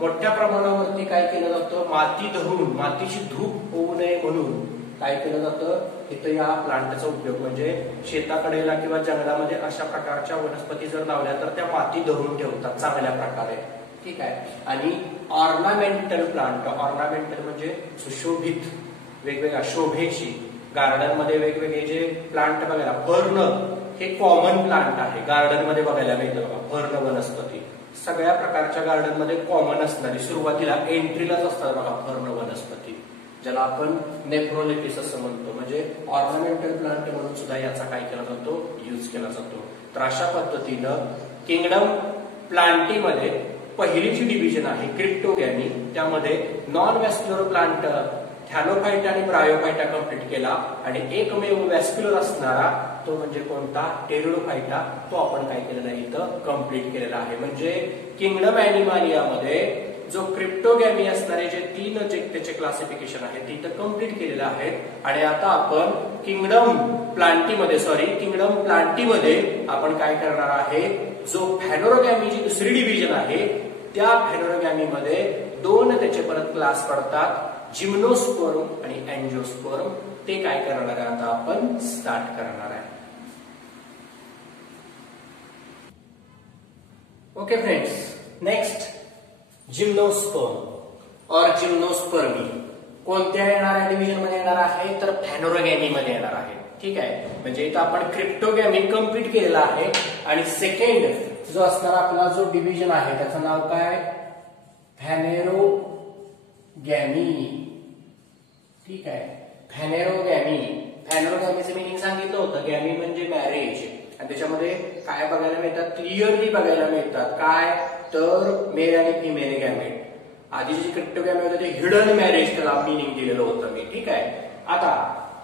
मोठ्या प्रमाणावरती काय केलं जातं? माती धरून, मातीची धूप होऊ नये म्हणून काय केलं जातं? इथं या प्लांटचा उपयोग, म्हणजे शेताकडेला किंवा जंगलामध्ये अशा प्रकारच्या वनस्पती जर लावल्या तर त्या माती धरून ठेवतात चांगल्या प्रकारे. ठीक आहे. आणि ऑर्नामेंटल प्लांट, ऑर्नामेंटल म्हणजे सुशोभित, वेगवेगळ्या शोभेची. गार्डन मध्ये वेगवेगळे जे प्लांट बघायला, फर्न हे कॉमन प्लांट आहे, गार्डन मध्ये बघायला मिळतं बघा. फर्न वनस्पती सगळ्या प्रकारच्या गार्डन मध्ये कॉमन असणारी, सुरुवातीला एंट्रीलाच असतात बघा फर्न वनस्पती, ज्याला आपण नेफ्रोलेटिस असं म्हणतो. म्हणजे ऑर्नामेंटल प्लांट म्हणून सुद्धा याचा काय केला जातो? यूज केला जातो. तर अशा पद्धतीनं किंगडम प्लांटीमध्ये पहिली जी डिव्हिजन आहे क्रिप्टोगॅमी, त्यामध्ये नॉन व्हॅस्क्युलर प्लांट थॅलोफायटा आणि ब्रायोफायटा कंप्लीट केला, आणि एकमेव व्हॅस्क्युलर असणारा तो म्हणजे कोणता? टेरिडोफायटा. तो आपण काय केलेला आहे? इथं कंप्लीट केलेला आहे. म्हणजे किंगडम अॅनिमालियामध्ये जो क्रिप्टोगॅमी असणारे जे 3 जे त्याचे क्लासिफिकेशन आहे ते इथं कंप्लीट केलेलं आहे. आणि आता आपण किंगडम प्लांटीमध्ये आपण काय करणार आहे? जो फॅनोरोगॅमीची दुसरी डिव्हिजन आहे, त्या फॅनोरोगॅमीमध्ये 2 त्याचे परत क्लास पडतात, जिम्नोस्पर्म आणि अँजिओस्पर्म. ते काय करणार आहे आता आपण स्टार्ट करणार आहे. ओके फ्रेंड्स, नेक्स्ट जिम्नोस्पर्म और जिम्नोस्पर्मी कोणत्या येणाऱ्या डिव्हिजन मध्ये येणार आहे? तर फॅनोरोगॅमी मध्ये येणार आहे. ठीक आहे, म्हणजे इथं आपण क्रिप्टोगॅमी कंप्लीट केलेला आहे. आणि सेकंड जो असणारा आपला जो डिव्हिजन आहे त्याचं नाव काय? फॅनेरोगॅमी. ठीक आहे, फॅनेरोगॅमी. फॅनेरोगॅमीचं मिनिंग सांगितलं होतं. गॅमी म्हणजे मॅरेज, आणि त्याच्यामध्ये काय बघायला मिळतात? क्लिअरली बघायला मिळतात. काय? तर मेल आणि फिमेल गॅमेट. आधीची जी क्रिप्टोगॅमी होते ते हिडन मॅरेज त्याला मिनिंग दिलेलं होतं मी. ठीक आहे, आता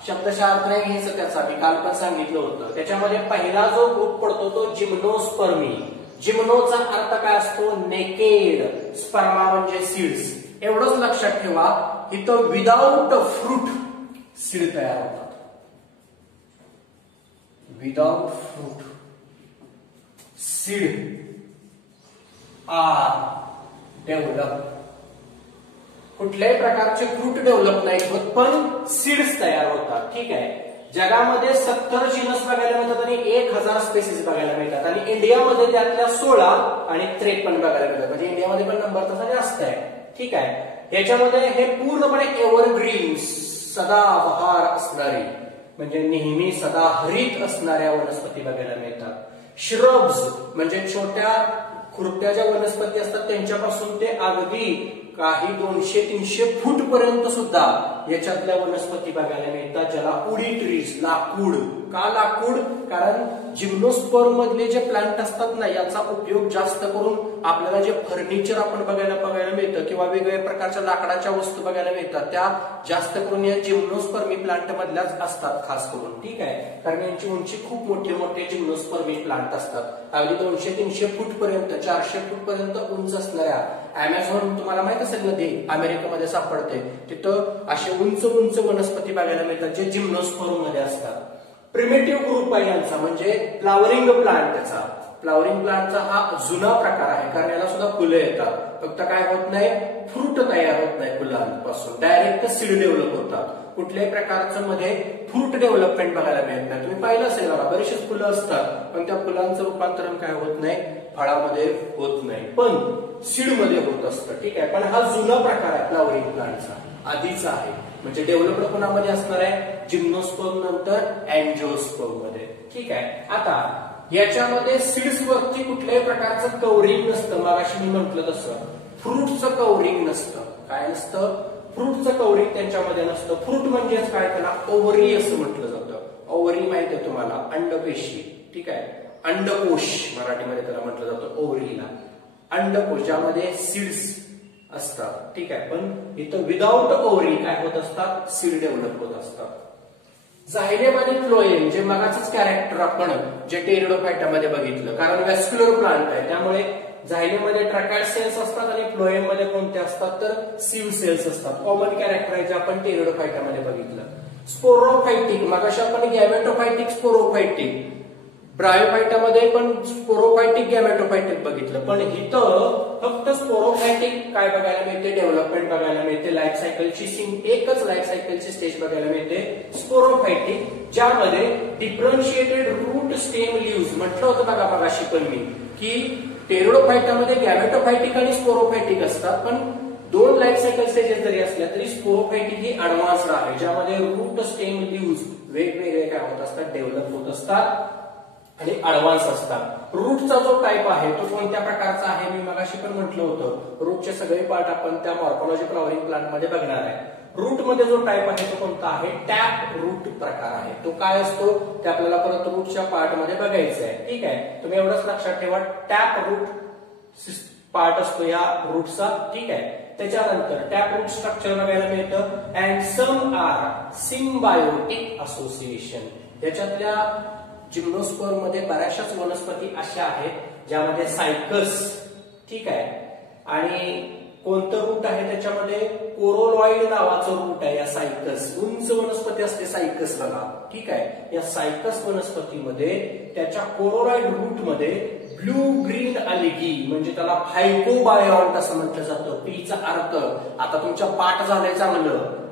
शब्दशास्त्र नाही घ्यायचं त्याचा, मी काल पण सांगितलं होतं. त्याच्यामध्ये पहिला जो ग्रुप पडतो तो जिम्नोस्पर्मी. जिम्नोचा अर्थ काय असतो? नेकेड. स्पर्मा म्हणजे सीड्स. एवढंच लक्षात ठेवा, इथं विदाउट फ्रूट सीड तयार होतात. Without fruit seed are develop. कुठल्याही प्रकारचे फ्रूट डेव्हलप नाही होत, पण सीड्स तयार होतात. ठीक आहे, जगामध्ये 70 जीनस बघायला मिळतात आणि 1000 स्पेसिस बघायला मिळतात, आणि इंडियामध्ये त्यातल्या 16 आणि 53 बघायला मिळतात. म्हणजे इंडियामध्ये पण नंबर तसा जास्त आहे. ठीक आहे, याच्यामध्ये हे पूर्णपणे एव्हरग्रीन्स सदाबहार असणारी म्हणजे नेहमी सदाहरित असणाऱ्या वनस्पती बघायला मिळतात. श्रब्स म्हणजे छोट्या खुरट्या ज्या वनस्पती असतात त्यांच्यापासून ते अगदी काही 200-300 फूट पर्यंत सुद्धा याच्यातल्या वनस्पती बघायला मिळतात, ज्याला वुडी ट्रीज, लाकूड. का लाकूड? कारण जिम्नोस्पर्म मधले जे प्लांट असतात ना, याचा उपयोग जास्त करून आपल्याला जे फर्निचर आपण बघायला मिळतं किंवा वेगवेगळ्या प्रकारच्या लाकडाच्या वस्तू बघायला मिळतात, त्या जास्त करून या जिम्नोस्पर्मी प्लांट मधल्याच असतात खास करून. ठीक आहे, कारण यांची उंची खूप मोठे मोठे जिम्नोस्पर्मी प्लांट असतात, अगदी 200-300 फूट पर्यंत, 400 फूट पर्यंत उंच असणाऱ्या. अमेझॉन तुम्हाला माहित असेल नदी अमेरिकेमध्ये सापडते, तिथं असे उंच उंच वनस्पती बघायला मिळतात जे जिम्नोस्पर्म मध्ये असतात. प्रिमेटिव्ह ग्रुप आहे यांचा म्हणजे फ्लावरिंग प्लांटचा. फ्लावरिंग प्लांटचा हा जुना प्रकार आहे, कारण याला सुद्धा फुलं येतात, फक्त काय होत नाही, फ्रूट तयार होत नाही फुलांपासून, डायरेक्ट सीड डेव्हलप होतात. कुठल्याही प्रकारचं मध्ये फ्रूट डेव्हलपमेंट बघायला मिळत नाही. तुम्ही पाहिलं असेल बघा, बरेचसे फुलं असतात पण त्या फुलांचं रूपांतरण काय होत नाही, फळामध्ये होत नाही, पण सीड मध्ये होत असतं. ठीक आहे, पण हा जुना प्रकार आहे फ्लावरिंग प्लांटचा, आधीचा आहे. म्हणजे डेव्हलप्ड कोणामध्ये असणार आहे, जिम्नोस्पर्म नंतर अँजिओस्पर्म मध्ये. ठीक आहे, आता याच्यामध्ये सीड्स वरती कुठल्याही प्रकारचं कव्हरिंग नसतं. मगाशी मी म्हटलं तसं फ्रूटचं कव्हरिंग नसतं. काय नसतं, फ्रूटचं कव्हरिंग त्यांच्यामध्ये नसतं. फ्रूट म्हणजेच काय, त्याला ओव्हरी असं म्हटलं जातं. ओव्हरी माहिती आहे तुम्हाला, अंडपेशी. ठीक आहे, अंडकोश मराठीमध्ये त्याला म्हटलं जातं ओव्हरीला. अंडकोश ज्यामध्ये सीड्स असतात. ठीक आहे, पण इथं विदाउट ओव्हरी काय होत असतात, सीड डेव्हलप होत असतात. झायलेम आणि फ्लोएम जे मगाचंच कॅरेक्टर आपण जे टेरिडोफायटामध्ये बघितलं, कारण व्हॅस्क्युलर प्लांट आहे त्यामुळे झायलेम मध्ये ट्रॅकॅड सेल्स असतात आणि फ्लोएम मध्ये कोणते असतात तर सिव्ह सेल्स असतात. कॉमन कॅरेक्टर आहे जे आपण टेरिडोफायटामध्ये बघितलं. स्पोरोफायटिक, मगाशी आपण गॅमेटोफायटिक, स्पोरोफायटिक, ब्रायोफायटामध्ये पण स्पोरोफायटिक, गॅमेटोफायटिक बघितलं, पण इथं फक्त स्पोरोफायटिक काय बघायला मिळते, डेव्हलपमेंट बघायला मिळते. लाईफ सायकलची एकच लाईफ सायकलची स्टेज बघायला मिळते स्पोरोफायटिक, ज्यामध्ये डिफरन्शिएटेड रूट स्टेम लीव्स म्हटलं होतं बघा मगाशी पण मी, की टेरिडोफायटामध्ये गॅमेटोफायटिक आणि स्पोरोफायटिक असतात, पण दोन लाईफ सायकल स्टेजेस जरी असल्या तरी स्पोरोफायटिक ही ऍडव्हान्स्ड आहे, ज्यामध्ये रूट स्टेम लीव्स वेगवेगळे काय होत असतात, डेव्हलप होत असतात आणि ऍडव्हान्स असतात. रूटचा जो टाईप आहे तो कोणत्या प्रकारचा आहे, मी मगाशी पण म्हटलं होतं, रूटचे सगळे पार्ट आपण त्या मॉर्फोलॉजी फ्लॉवरिंग प्लांट मध्ये बघणार आहे. रूट मध्ये जो टाईप आहे तो कोणता आहे, टॅप रूट प्रकार आहे. तो काय असतो ते आपल्याला परत रूटच्या पार्ट मध्ये बघायचं आहे. ठीक आहे, तुम्ही एवढंच लक्षात ठेवा, टॅप रूट पार्ट असतो या रूटचा. ठीक आहे, त्याच्यानंतर टॅप रूट स्ट्रक्चर बघायला मिळतं. And some are symbiotic association. याच्यातल्या जिम्नोस्पर्म मध्ये बऱ्याचशाच वनस्पती अशा आहेत ज्यामध्ये सायकस, ठीक आहे, आणि कोणतं रूट आहे त्याच्यामध्ये, कोरोलॉइड नावाचं रूट आहे या सायकस. उंच वनस्पती असते सायकस बघा. ठीक आहे, या सायकस वनस्पतीमध्ये त्याच्या कोरोलॉइड रूट मध्ये ब्लू ग्रीन अल्गी म्हणजे त्याला फायकोबायॉन्ट असं म्हटलं जातं. पीचा अर्थ आता तुमच्या पाठ झालंय चांगलं.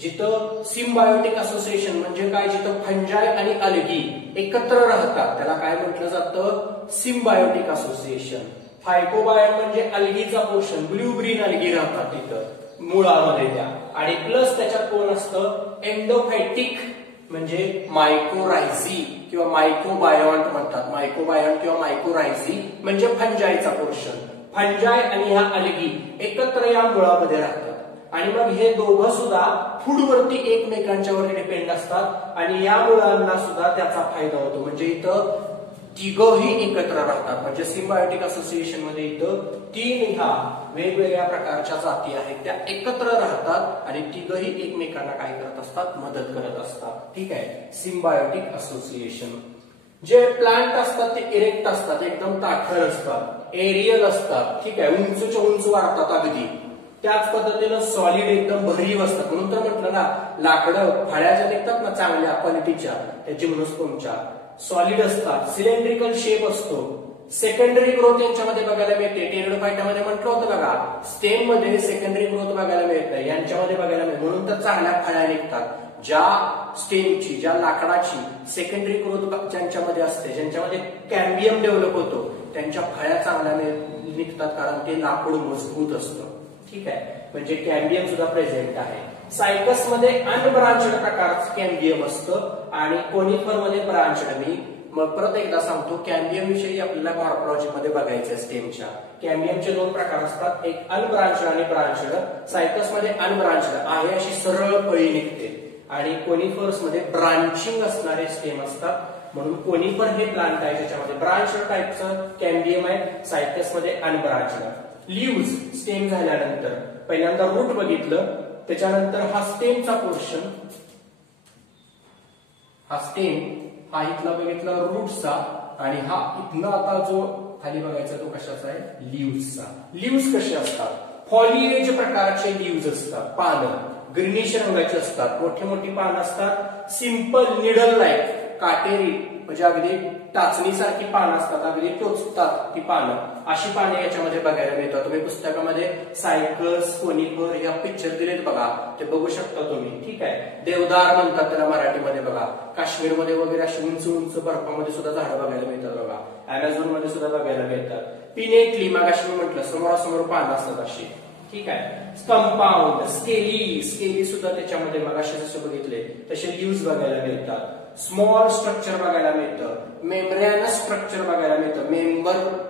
जिथं सिम्बायोटिक असोसिएशन म्हणजे काय, जिथं फंजाय आणि अल्गी एकत्र राहतात त्याला काय म्हटलं जातं, सिम्बायोटिक असोसिएशन. फायकोबायॉन म्हणजे अल्गीचा पोर्शन, ब्ल्यू ग्रीन अल्गी राहतात तिथं मुळामध्ये त्या, आणि प्लस त्याच्यात कोण असतं, एंडोफायटिक म्हणजे मायकोरायझी किंवा मायकोबायॉन्ट म्हणतात. मायकोबायॉन्ट किंवा मायकोरायझी म्हणजे फंजायचा पोर्शन. फंजाय आणि ह्या अल्गी एकत्र या मुळामध्ये राहतात आणि मग हे दोघं सुद्धा फूडवरती एकमेकांच्या वरती डिपेंड असतात आणि या मुळांना सुद्धा त्याचा फायदा होतो. म्हणजे इथं तिघही एकत्र राहतात. म्हणजे सिम्बायोटिक असोसिएशन मध्ये इथं 3 ह्या वेगवेगळ्या प्रकारच्या जाती आहेत त्या एकत्र राहतात आणि तिघही एकमेकांना काय करत असतात, मदत करत असतात. ठीक आहे, सिम्बायोटिक असोसिएशन. जे प्लांट असतात ते इरेक्ट असतात, एकदम ताठर असतात, एरियल असतात. ठीक आहे, उंचच्या उंच वाढतात अगदी. त्याच पद्धतीनं सॉलिड एकदम भरीव असतात. म्हणून तर म्हटलं ना, लाकडं फळ्या ज्या निघतात ना चांगल्या क्वालिटीच्या त्या जिम्नोस्पर्मच्या सॉलिड असतात. सिलेंड्रिकल शेप असतो. सेकंडरी ग्रोथ यांच्यामध्ये बघायला मिळते. टेरिडोफायटामध्ये म्हटलं होतं बघा, स्टेम मध्ये सेकंडरी ग्रोथ बघायला मिळत नाही, यांच्यामध्ये बघायला मिळते. म्हणून तर चांगल्या फळ्या निघतात. ज्या स्टेमची, ज्या लाकडाची सेकंडरी ग्रोथ ज्यांच्यामध्ये असते, ज्यांच्यामध्ये कॅम्बियम डेव्हलप होतो, त्यांच्या फळ्या चांगल्या निघतात कारण ते लाकूड मजबूत असतं. ठीक आहे, म्हणजे कॅम्बियम सुद्धा प्रेझेंट आहे. सायकस मध्ये अनब्रांचड प्रकारचं कॅम्बियम असतं आणि कोनिफर मध्ये ब्रांचड. मी मग परत एकदा सांगतो, कॅम्बियम विषयी आपल्याला मॉर्फॉलॉजी मध्ये बघायचं आहे स्टेमच्या. कॅम्बियमचे दोन प्रकार असतात, एक अनब्रांचड आणि ब्रांचड. सायकस मध्ये अनब्रांचड आहे अशी सरळ फळी निघते आणि कोनिफर्स मध्ये ब्रांचिंग असणारे स्टेम असतात. म्हणून कोनिफर हे प्लांट आहे ज्याच्यामध्ये ब्रांचड टाईपचं कॅम्बियम आहे, सायकस मध्ये अनब्रांचड. लीव्ज स्टेम झाल्यानंतर पहिल्यांदा रूट बघितलं, त्याच्यानंतर हा स्टेमचा पोर्शन, हा स्टेम हा इथला बघितला रूटचा आणि हा इथनं आता जो खाली बघायचा तो कशाचा आहे, लीव्सचा. लीव्स कसे असतात, फॉलिएज प्रकारचे लीव्स असतात. पानं ग्रीनिश रंगाची असतात, मोठी मोठी पानं असतात. सिंपल निडल लाईक, काटेरी म्हणजे अगदी टाचणीसारखी पानं असतात, अगदी टोचतात ती पानं. अशी पाने याच्यामध्ये बघायला मिळतात. तुम्ही पुस्तकामध्ये सायकस कोनिफर या पिक्चर दिलेत बघा, ते बघू शकता तुम्ही. ठीक आहे, देवदार म्हणतात त्याला मराठीमध्ये बघा. काश्मीरमध्ये वगैरे अशी उंच उंच बर्फामध्ये सुद्धा झाडं बघायला मिळतात बघा. अमेझॉन मध्ये सुद्धा बघायला मिळतात. पिनेटली मागाशी मी म्हटलं समोरासमोर पानं असतात अशी. ठीक आहे, कंपाऊंड स्केली, स्केली सुद्धा त्याच्यामध्ये मगाशी जसे बघितले तसे लीव्स बघायला मिळतात. स्मॉल स्ट्रक्चर बघायला मिळतं, मेम्ब्रेनस स्ट्रक्चर बघायला मिळतं.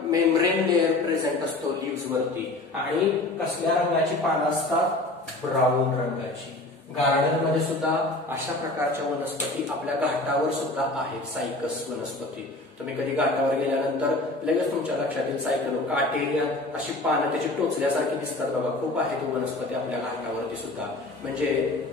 मेम्ब्रेन लेअर प्रेझेंट असतो लीव्स वरती. आणि कसल्या रंगाची पानं असतात, ब्राऊन रंगाची. गार्डन मध्ये सुद्धा अशा प्रकारच्या वनस्पती आपल्या घाटावर सुद्धा आहेत, सायकस वनस्पती. तुम्ही कधी घाटावर गेल्यानंतर लगेच तुमच्या लक्षात येईल सायकल काटेरिया अशी पानं त्याची टोचल्यासारखी दिसतात बघा. खूप आहेत वनस्पती आपल्या घाटावरती सुद्धा. म्हणजे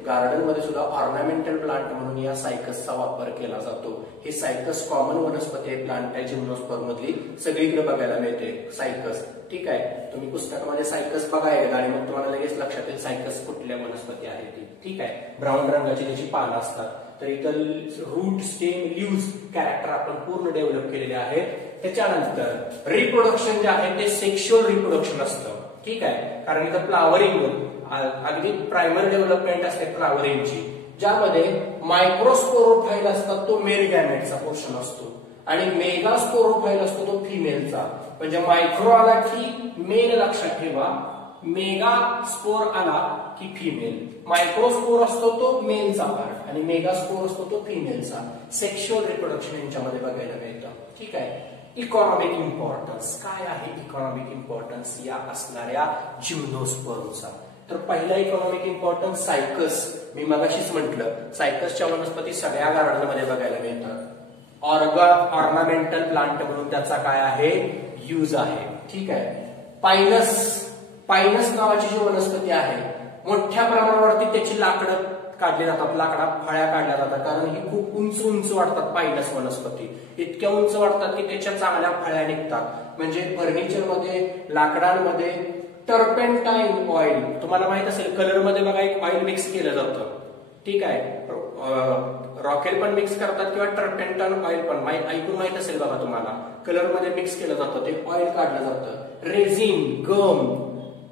गार्डन मध्ये सुद्धा ऑर्नामेंटल प्लांट म्हणून या सायकसचा वापर केला जातो. हे सायकस कॉमन वनस्पती आहे, प्लांट आहे जिम्नोस्पर्म मधली, सगळीकडे बघायला मिळते सायकस. ठीक आहे, तुम्ही पुस्तकामध्ये सायकस बघायला आणि मग तुम्हाला लगेच लक्षात येईल सायकस कुठल्या वनस्पती आहे ती. ठीक आहे, ब्राऊन रंगाची त्याची पानं असतात. तर इथं रूट स्टेम लीव्स कॅरेक्टर आपण पूर्ण डेव्हलप केलेले आहेत. त्याच्यानंतर रिप्रोडक्शन जे आहे ते सेक्शुअल रिप्रोडक्शन असतं. ठीक आहे, कारण इथं फ्लावरिंग अगदी प्रायमरी डेव्हलपमेंट असते फ्लावरिंगची, ज्यामध्ये मायक्रोस्पोरोफाईल असतात तो मेल गॅमेटचा पोर्शन असतो आणि मेगास्पोरोफाईल असतो तो फिमेलचा. म्हणजे मायक्रो आला की मेल लक्षात ठेवा, मेगा स्पोर आला की फिमेल. मायक्रोस्पोर असतो तो मेलचा पार्ट आणि मेगास्पोर असतो तो फिमेलचा. सेक्शुअल रिप्रोडक्शन यांच्यामध्ये बघायला मिळतं. ठीक आहे, इकॉनॉमिक इम्पॉर्टन्स काय आहे, इकॉनॉमिक इम्पॉर्टन्स या असणाऱ्या जिम्नोस्पर्मचा. तर पहिला इकॉनॉमिक इम्पॉर्टन्स सायकस. मी मगाशीच म्हटलं सायकसच्या वनस्पती सगळ्या गार्डनमध्ये बघायला मिळतात. ऑर्नामेंटल प्लांट म्हणून त्याचा काय आहे, यूज आहे. ठीक आहे, पायनस, पायनस नावाची जी वनस्पती आहे मोठ्या प्रमाणावरती त्याची लाकडं काढली जातात, लाकडा फळ्या काढल्या जातात, कारण ही खूप उंच उंच वाढतात. पायनस वनस्पती इतक्या उंच वाढतात की त्याच्या चांगल्या फळ्या निघतात. म्हणजे फर्निचरमध्ये, लाकडांमध्ये टर्पेंटाईन ऑइल, तुम्हाला माहित असेल कलर मध्ये बघा एक ऑइल मिक्स केलं जातं. ठीक आहे, रॉकेल पण मिक्स करतात किंवा टर्पेंटाईन ऑइल पण ऐकून माहित असेल बघा तुम्हाला, कलर मध्ये मिक्स केलं जातं, ते ऑइल काढलं जातं. रेझिन, गम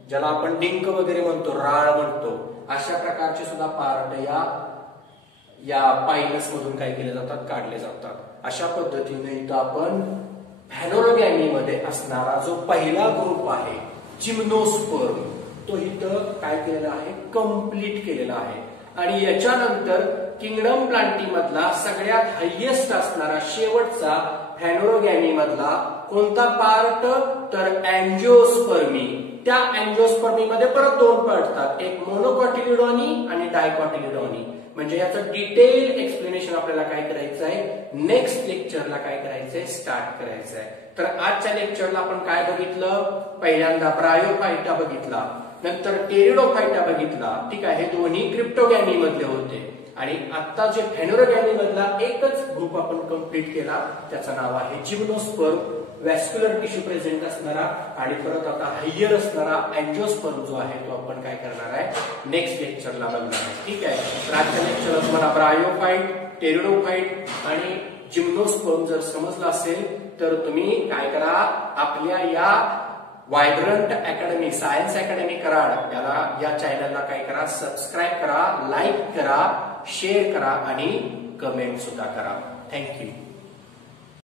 ज्याला आपण डिंक वगैरे म्हणतो, राळ म्हणतो, अशा प्रकारचे सुद्धा पार्ट या पायनस मधून काय केले जातात, काढले जातात. अशा पद्धतीने इथं आपण फॅनोरोगॅमी मध्ये असणारा जो पहिला ग्रुप आहे जिम्नोस्पर्म तो इथं काय केलेला आहे, कम्प्लीट केलेला आहे. आणि याच्यानंतर किंगडम प्लांटी मधला सगळ्यात हायेस्ट असणारा शेवटचा फॅनोरोगॅमी मधला कोणता पार्ट, तर अँजिओस्पर्मी. त्या अँजिओस्पर्मी मध्ये परत दोन पडतात, एक मोनोकॉटिलिडोनी आणि डायकॉटिलिडोनी. म्हणजे याचं डिटेल एक्सप्लेनेशन आपल्याला काय करायचं आहे, नेक्स्ट लेक्चरला काय करायचंय, स्टार्ट करायचं आहे. तर आजच्या लेक्चरला आपण काय बघितलं, पहिल्यांदा ब्रायोफायटा बघितला, नंतर टेरिडोफायटा बघितला. ठीक आहे, हे दोन्ही क्रिप्टोगॅमी मधले होते. आणि आता जे फॅनोरोगॅमी मधला एकच ग्रुप आपण कंप्लीट केला, त्याचं नाव आहे जिम्नोस्पर्म. वॅस्क्युलर टिश्यू प्रेझेंट असणारा आणि परत आता हायर असणारा अँजिओस्पर्म जो आहे तो आपण काय करणार आहे, नेक्स्ट लेक्चरला बघणार आहे. ठीक आहे, तर आजच्या लेक्चरला तुम्हाला ब्रायोफाइट, टेरिडोफाइट आणि जिम्नोस्पर्म जर समजलं असेल तर तुम्ही काय करा, आपल्या या vibrant academy, science academy Karad या चॅनलला काय करा, सबस्क्राईब करा, लाईक करा, शेअर करा आणि कमेंट सुद्धा करा. थँक्यू.